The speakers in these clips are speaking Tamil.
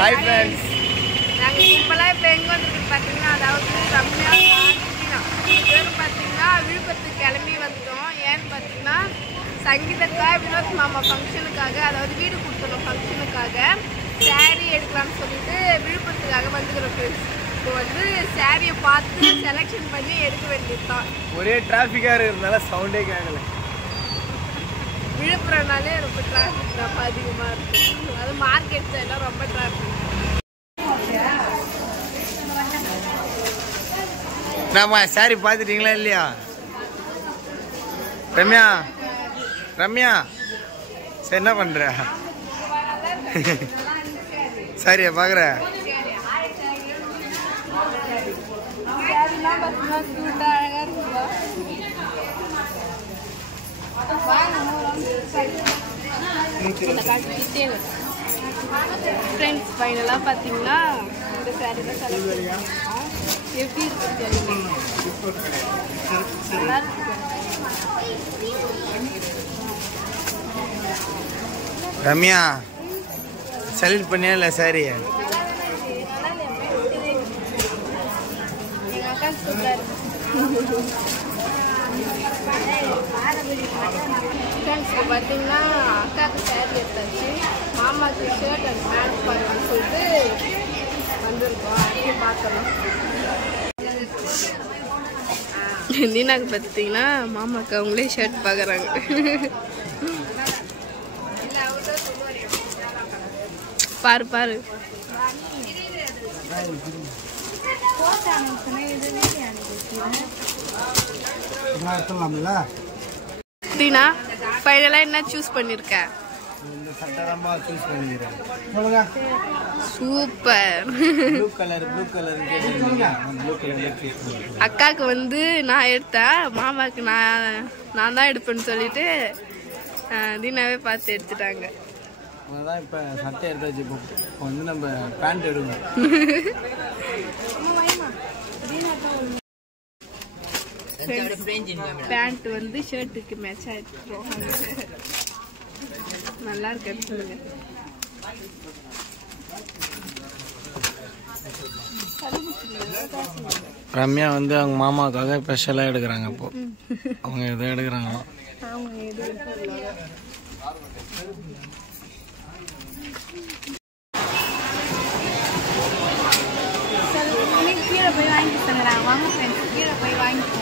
Hi friends. நாங்க சிம்பிளா இப்ப எங்க வந்திருக்கோம் பாத்தீங்கன்னா அதாவது ரம்யா பேர் பாத்தீங்கன்னா விழுப்புரத்துக்கு கிளம்பி வந்துட்டோம். ஏன்னு பாத்தீங்கன்னா சங்கீதக்கா வினோத் மாமா ஃபங்க்ஷனுக்காக அதாவது வீடு கொடுத்தணும் ஃபங்க்ஷனுக்காக சாரீ எடுக்கலாம்னு சொல்லிட்டு விழுப்புரத்துக்காக வந்துக்கிறோம் ஃப்ரெண்ட்ஸ். இப்போ வந்து சாரியை பார்த்து செலெக்ஷன் பண்ணி எடுக்க வேண்டியதுதான். ஒரே டிராஃபிக்கா இருக்கிறதுனால சவுண்டே கேட்கல. விழுப்புரம்னாலே ரொம்ப டிராஃபிக் ரொம்ப அதிகமாக இருக்கும். அது மார்க்கெட் சைட்லாம் ரொம்ப டிராஃபிக். நாம சாரி பார்த்துட்டீங்களா இல்லையா? ரம்யா ரம்யா சரி என்ன பண்ற? சாரியா பாக்குற? ஃப்ரெண்ட்ஸ் ஃபைனலாக பார்த்தீங்கன்னா இந்த சாரி தான் செலக்ட் பண்ணிக்கலாம். எப்படி இருக்கு நல்லா இருக்கு. ரம்யா செலக்ட் பண்ணியா இல்லை சாரி? எங்கள் அக்கா சூப்பராக ஃப்ரெண்ட்ஸ் பார்த்தீங்கன்னா அக்காவுக்கு சாரி எடுத்தாச்சு. மாமாவுக்கு ஷர்ட் அண்ட் பேண்ட் பண்ணலான்னு சொல்லிட்டு வந்திருக்கோம். அதையும் பார்க்கலாம். நீனாக்கு பார்த்தீங்கன்னா மாமாவுக்கு அவங்களே ஷர்ட் பார்க்குறாங்க. பாரு பாரு தீனா ஃபைனலாக என்ன சூஸ் பண்ணியிருக்க? சூப்பர். அக்காவுக்கு வந்து நான் எடுத்தேன், மாமாவுக்கு நான் தான் எடுப்பேன்னு சொல்லிட்டு தீனாவே பார்த்து எடுத்துட்டாங்க. அதான் இப்போ சட்டை எடுத்தாச்சு. இப்போ வந்து நம்ம பேண்ட் எடுக்கணும். பேண்ட் வந்து ஷர்ட்டுக்கு மேட்ச் ஆயிடுச்சு. நல்லா இருக்குன்னு சொல்லுங்க. ரம்யா வந்து அவங்க மாமாவுக்காக ஸ்பெஷலாக எடுக்கிறாங்க. இப்போ அவங்க எதை எடுக்கிறாங்களோ கீழே போய் வாங்கிட்டு தந்துடுறாங்க. வாங்க ஃப்ரெண்ட்ஸ் கீழே போய் வாங்கிட்டு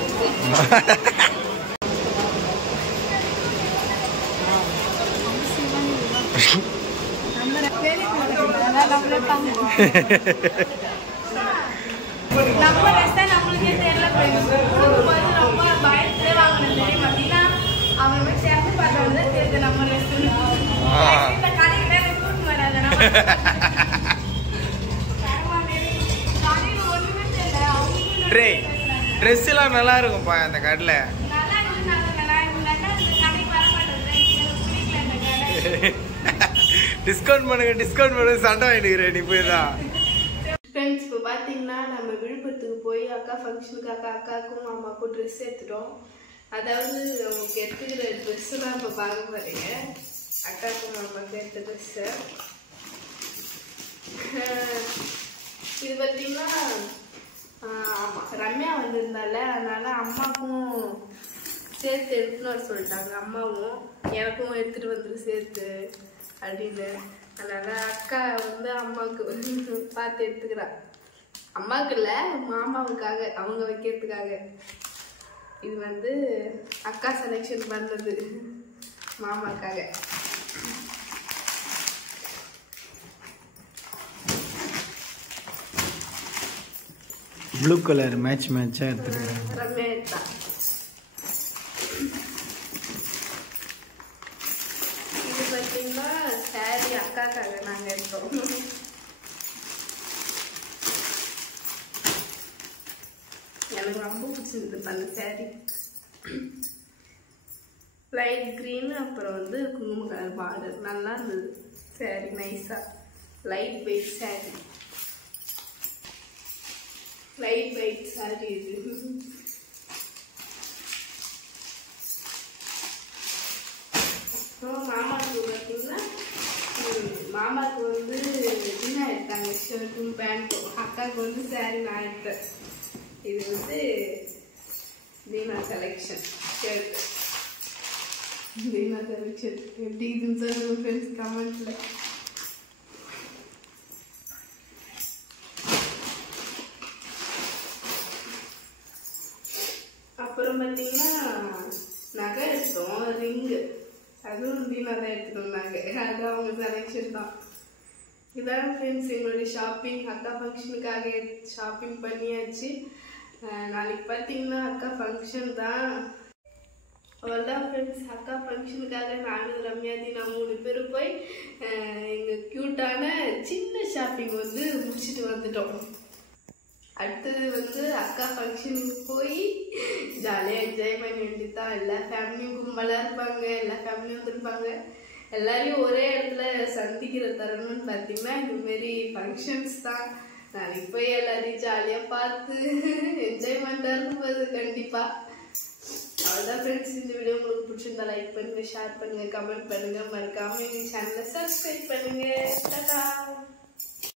நம்ம ட்ரெஸ் தான் நம்மளுக்கே தெரியல. ரொம்ப பயத்திலே வாங்கணும் தெரியும் அப்படின்னா அவங்க சேர்த்து பார்த்தவங்க தான் தெரியுது நம்ம ட்ரெஸ் இந்த கடைக்கு தான் கூட்டு வராது. ட்ரெஸ் எல்லாம் நல்லா இருக்கும்பா அந்த கடையில். டிஸ்கவுண்ட் பண்ணுங்க சண்டை வாங்கிக்கிறேன் நீ போய் தான். ஃப்ரெண்ட்ஸ் இப்போ பார்த்தீங்கன்னா நம்ம விழுப்புரத்துக்கு போய் அக்கா ஃபங்க்ஷனுக்காக அக்காவுக்கும் மாமாவுக்கும் ட்ரெஸ் எடுத்துட்டோம். அதாவது அவங்களுக்கு எடுத்துக்கிற ட்ரெஸ்ஸு தான் இப்போ பார்க்க போகிறீங்க. அக்காவுக்கும் மாமாவுக்கு எடுத்த ட்ரெஸ்ஸு இது பார்த்தீங்கன்னா ஆமாம் ரம்யா வந்திருந்தால அதனால அம்மாவுக்கும் சேர்த்து எடுத்துன்னு வர சொல்லிட்டாங்க. அம்மாவும் எனக்கும் எடுத்துகிட்டு வந்துரு சேர்த்து அப்படின்னு. அதனால அக்கா வந்து அம்மாவுக்கு பார்த்து எடுத்துக்கிறா. அம்மாவுக்கு இல்லை மாமாவுக்காக அவங்க வைக்கிறதுக்காக. இது வந்து அக்கா செலெக்ஷன் பண்ணது மாமாவுக்காக. ப்ளூ கலர் மேட்சாக எடுத்துருக்கேன். ரம்யா எடுத்தா. இது பார்த்தீங்கன்னா சாரி அக்காக்காக நாங்கள் எடுத்தோம். எனக்கு ரொம்ப பிடிச்சிருந்தது அந்த சாரி. லைட் க்ரீன் அப்புறம் வந்து குங்கும கலர் பார்டர் நல்லா இருந்தது. சாரி நைஸாக light weight sorry. Light weight sorry இது. மாமாவுக்கு பார்த்தீங்கன்னா மாமாவுக்கு வந்து டின்னர் இப்போ வந்து சாரி நான் எடுத்தேன். இது வந்து Deena collection shirt. Deena collection எப்படி இதுன்னு சொல்லுங்க ஃப்ரெண்ட்ஸ் கமெண்ட்ல. அப்புறம் பார்த்தீங்கன்னா நகை எடுத்தோம், ரிங்கு, அதுவும் தீனா தான் எடுத்துட்டு வந்தாங்க. அது அவங்க செலெக்ஷன் தான். இதான் ஃப்ரெண்ட்ஸ் எங்களுடைய ஷாப்பிங். அக்கா ஃபங்க்ஷனுக்காக ஷாப்பிங் பண்ணியாச்சு. நாளைக்கு பார்த்தீங்கன்னா அக்கா ஃபங்க்ஷன் தான். அவ்வளோதான் ஃப்ரெண்ட்ஸ், அக்கா ஃபங்க்ஷனுக்காக நானும் ரம்யா தீனா 3 பேரும் போய் எங்கள் க்யூட்டான சின்ன ஷாப்பிங் வந்து முடிச்சுட்டு வந்துட்டோம். அடுத்தது வந்து அக்கா ஃபங்க்ஷனுக்கு போய் ஜாலியாக என்ஜாய் பண்ண வேண்டியதான். எல்லா ஃபேமிலியும் கும்பலாக இருப்பாங்க, எல்லா ஃபேமிலியும் வந்துருப்பாங்க. எல்லாரையும் ஒரே இடத்துல சந்திக்கிற தருணம்னு பார்த்தீங்கன்னா இதுமாரி ஃபங்க்ஷன்ஸ் தான். நாளைக்கு போய் எல்லாரையும் ஜாலியாக பார்த்து என்ஜாய்மெண்ட்டாக இருக்கும்போது கண்டிப்பாக. அவ்வளோதான் ஃப்ரெண்ட்ஸ், இந்த வீடியோ உங்களுக்கு பிடிச்சிருந்தா லைக் பண்ணுங்கள், ஷேர் பண்ணுங்கள், கமெண்ட் பண்ணுங்கள், மறக்காமல் எங்கள் சேனலை சப்ஸ்கிரைப் பண்ணுங்கள். டாடா.